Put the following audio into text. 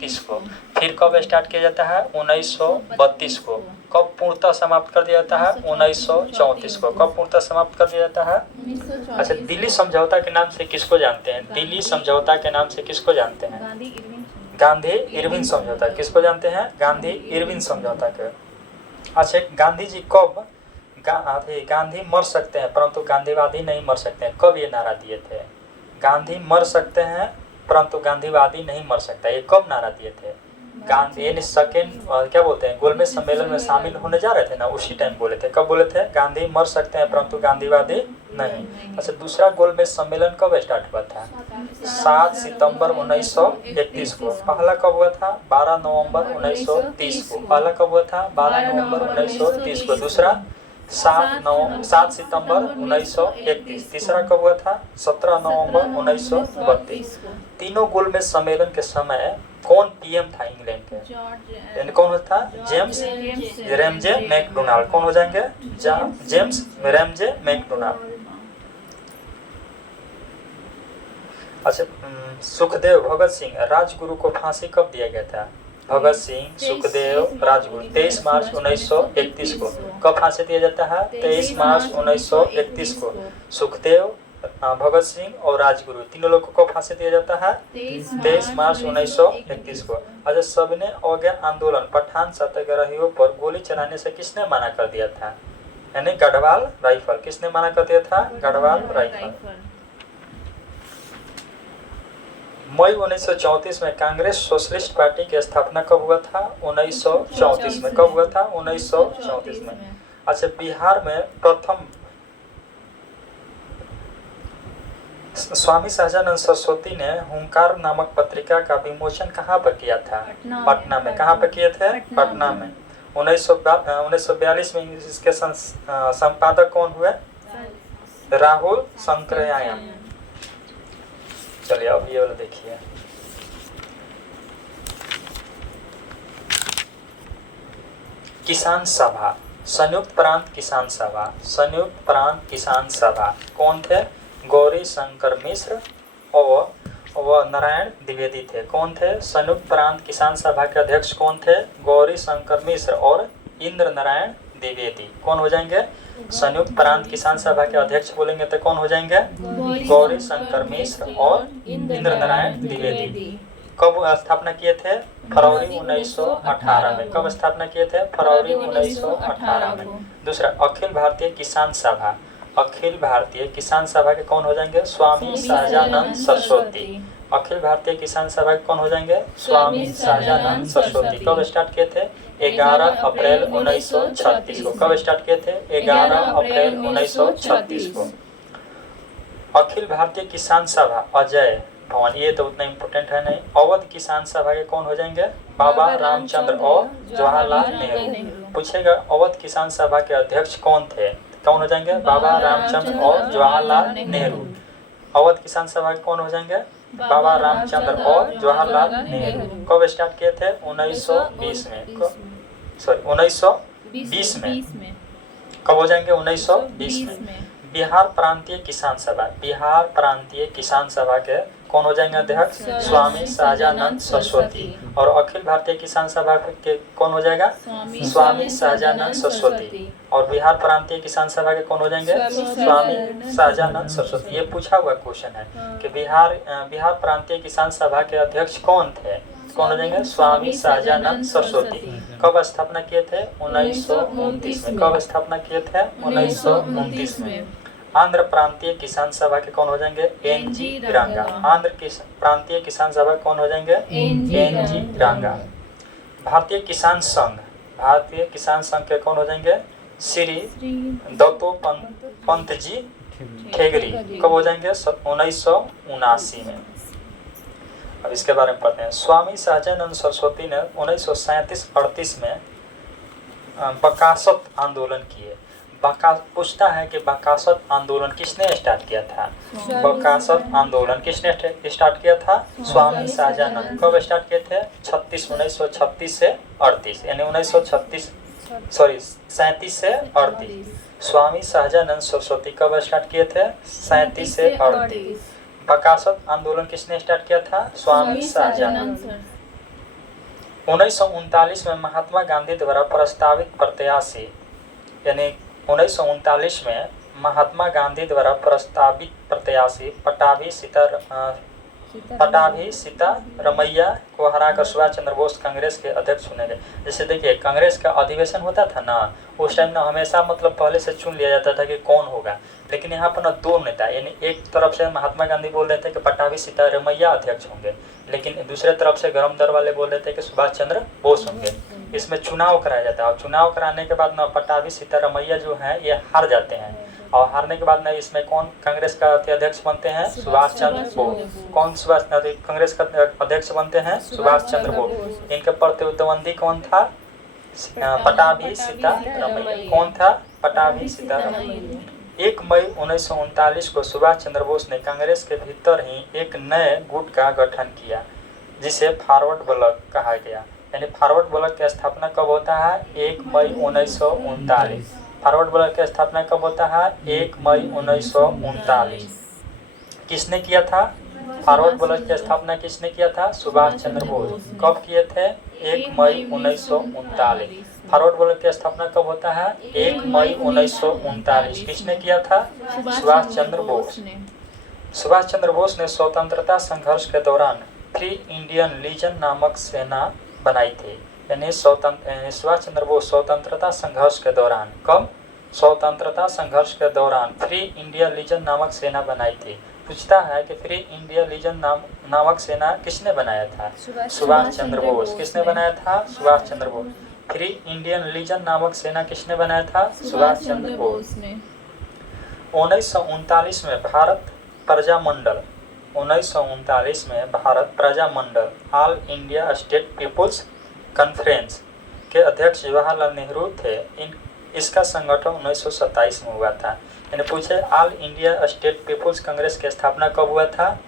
को। फिर कब स्टार्ट किया जाता है? 1932 को। कब पूर्णतः समाप्त कर दिया जाता है? 1934 को। कब पूर्णतः समाप्त कर दिया जाता है? अच्छा, दिल्ली समझौता के नाम से किसको जानते हैं? दिल्ली समझौता के नाम से किसको जानते हैं? गांधी इरविन समझौता। किसको जानते हैं? गांधी इरविन समझौता के। अच्छा, गांधी जी कब गांधी मर सकते हैं परंतु गांधीवादी नहीं मर सकते हैं, कब ये नारा दिए थे? गांधी मर सकते हैं परंतु गांधीवादी नहीं मर सकता, ये कब नारा दिए थे? गांधी सेकेंड क्या बोलते हैं, गोलमेज सम्मेलन में शामिल होने जा रहे थे ना, उसी टाइम बोले थे। कब बोले थे? गांधी मर सकते हैं परंतु गांधीवादी नहीं। अच्छा, दूसरा गोलमेज सम्मेलन कब स्टार्ट हुआ था? 7 सितंबर 1931 को। पहला कब हुआ था? 12 नवंबर 1930 को। पहला कब हुआ था? 12 नवंबर 1930 को। दूसरा 7 सितंबर 1931। तीसरा कब हुआ था? 17 नवंबर 1932। तीनों गोलमेज सम्मेलन के समय कौन पीएम था इंग्लैंड के? कौन था? James Ramsay MacDonald. कौन हो जाएंगे? James Ramsay MacDonald. अच्छा, सुखदेव भगत सिंह राजगुरु को फांसी कब दिया गया था? भगत सिंह सुखदेव राजगुरु 23 मार्च 1931 को। कब फांसी दिया जाता है? 23 मार्च 1931 को। सुखदेव, भगत सिंह और राजगुरु तीनों लोगों को फांसी दिया जाता है 23 मार्च 1931 को। अच्छा, सबने अवज्ञा आंदोलन पठान सत्याग्रहियों पर गोली चलाने से किसने मना कर दिया था? यानी गढ़वाल राइफल। किसने मना कर दिया था? गढ़वाल राइफल। मई 1934 में कांग्रेस सोशलिस्ट पार्टी की स्थापना कब हुआ था? 1934 में। कब हुआ था? 1934 में। अच्छा, बिहार में प्रथम स्वामी सहजानंद सरस्वती ने हुंकार नामक पत्रिका का विमोचन कहाँ पर किया था? पटना में। कहाँ पर किए थे? पटना में। 1942 में इसके संपादक कौन हुए? राहुल शंकरयायन। चलिए अब ये वाला देखिए। किसान सभा, संयुक्त प्रांत किसान सभा। संयुक्त प्रांत किसान सभा कौन थे? गौरी शंकर मिश्र और नारायण द्विवेदी थे। कौन थे? संयुक्त प्रांत किसान सभा के अध्यक्ष कौन थे? गौरी शंकर मिश्र और इंद्र नारायण द्विवेदी। कौन हो जाएंगे? संयुक्त प्रांत किसान सभा के अध्यक्ष बोलेंगे तो कौन हो जाएंगे? गौरी शंकर मिश्र और इंद्र नारायण द्विवेदी। कब स्थापना किए थे? फरवरी 1918 में। कब स्थापना किए थे? फरवरी 1918 में। दूसरा, अखिल भारतीय किसान सभा। अखिल भारतीय किसान सभा के कौन हो जाएंगे? स्वामी सहजानंद सरस्वती। अखिल भारतीय किसान सभा के कौन हो जाएंगे? स्वामी सहजानंद सरस्वती। कब स्टार्ट किए थे? 11 अप्रैल 1936 को। कब स्टार्ट किए थे? 11 अप्रैल 1936 को। अखिल भारतीय किसान सभा अजय भवन, ये तो उतना इम्पोर्टेंट है नहीं। अवध किसान सभा के कौन हो जाएंगे? बाबा रामचंद्र और जवाहरलाल नेहरू। पूछेगा अवध किसान सभा के अध्यक्ष कौन थे? कौन हो जाएंगे? बाबा रामचंद्र और जवाहरलाल नेहरू। अवध किसान सभा के कौन हो जाएंगे? बाबा रामचंद्र और जवाहरलाल नेहरू। कब स्टार्ट किए थे? 1920 में। सॉरी 1920 में। कब हो जाएंगे? 1920 में। बिहार प्रांतीय किसान सभा। बिहार प्रांतीय किसान सभा के कौन हो जाएंगे अध्यक्ष? स्वामी सहजानंद सरस्वती। और अखिल भारतीय किसान सभा के कौन हो जाएगा? स्वामी सहजानंद सरस्वती। और बिहार प्रांतीय किसान सभा के कौन हो जाएंगे? स्वामी सहजानंद सरस्वती। ये पूछा हुआ क्वेश्चन है कि बिहार प्रांतीय किसान सभा के अध्यक्ष कौन थे? कौन हो जाएंगे? स्वामी सहजानंद सरस्वती। कब स्थापना किए थे? 1929 में। कब स्थापना किए थे? 1929 में। आंध्र प्रांतीय किसान सभा के कौन हो जाएंगे? एन.जी. रंगा। आंध्र प्रांतीय किसान सभा कौन हो जाएंगे? एन.जी. रंगा। भारतीय किसान संघ। भारतीय किसान संघ के कौन हो जाएंगे? श्री दत्तो पंत जी ठेगरी। कब हो जाएंगे? 1979 में। अब इसके बारे में पढ़ते हैं। स्वामी सहजानंद सरस्वती ने 1937-38 में बकासत आंदोलन किए। पूछता है कि बकासत आंदोलन किसने स्टार्ट किया था? बकासत आंदोलन किसने स्टार्ट किया था? स्वामी सहजानंद। कब स्टार्ट किए थे? 1936 से 38, यानी 37 से 38। स्वामी सहजानंद सरस्वती कब स्टार्ट किए थे? 37 से 38। बकासत आंदोलन किसने स्टार्ट किया था? स्वामी सहजानंद। 1939 में महात्मा गांधी द्वारा प्रस्तावित प्रत्याशी, यानी 1939 में महात्मा गांधी द्वारा प्रस्तावित प्रत्याशी पटाभी सीतारमैया को हराकर सुभाष चंद्र बोस कांग्रेस के अध्यक्ष चुने गए। जैसे देखिए कांग्रेस का अधिवेशन होता था ना, उस टाइम ना हमेशा मतलब पहले से चुन लिया जाता था कि कौन होगा, लेकिन यहाँ पर ना दो नेता, यानी एक तरफ से महात्मा गांधी बोल रहे थे कि पटाभी सीतारमैया अध्यक्ष होंगे, लेकिन दूसरे तरफ से गरम दर वाले बोल रहे थे कि सुभाष चंद्र बोस होंगे। इसमें चुनाव कराया जाता है और चुनाव कराने के बाद ना पटाभी सीतारमैया जो है ये हार जाते हैं, और हारने के बाद ना इसमें कौन कांग्रेस का अध्यक्ष बनते हैं? सुभाष चंद्र बोस। कौन कांग्रेस का अध्यक्ष बनते हैं? सुभाष चंद्र बोस। इनके प्रतिद्वंदी कौन था? पटाभी सीतारमैया। कौन था? पटाभी सीतारमैया। 1 मई 1939 को सुभाष चंद्र बोस ने कांग्रेस के भीतर ही एक नए गुट का गठन किया जिसे फॉरवर्ड ब्लॉक कहा गया। यानी फॉरवर्ड ब्लॉक की स्थापना कब होता है? 1 मई 1939। फॉरवर्ड ब्लॉक की स्थापना कब होता है? 1 मई 1939। किसने किया था? फॉरवर्ड ब्लॉक की स्थापना किसने किया था? सुभाष चंद्र बोस। कब किए थे? 1 मई 1939। फॉरवर्ड ब्लॉक की स्थापना कब होता है? 1 मई 1939। किसने किया था? सुभाष चंद्र बोस। सुभाष चंद्र बोस ने स्वतंत्रता संघर्ष के दौरान फ्री इंडियन लीजन नामक सेना बनाई थी। यानी सुभाष चंद्र बोस स्वतंत्रता संघर्ष के दौरान, कब? स्वतंत्रता संघर्ष के दौरान फ्री इंडिया लीजन नामक सेना बनाई थी। पूछता है कि फ्री इंडिया लीजन नामक सेना किसने बनाया था? सुभाष चंद्र बोस। किसने बनाया था? Subhash Chandra Bose. Free Indian legion नामक सेना किसने बनाया था? सुभाष चंद्र बोस ने। 1939 में भारत प्रजामंडल 1939 में Bharat Prajamandal all India state people's conference के अध्यक्ष जवाहरलाल नेहरू थे। इसका संगठन 1927 में हुआ था। यानी पूछे all India state people's congress की स्थापना कब हुआ था?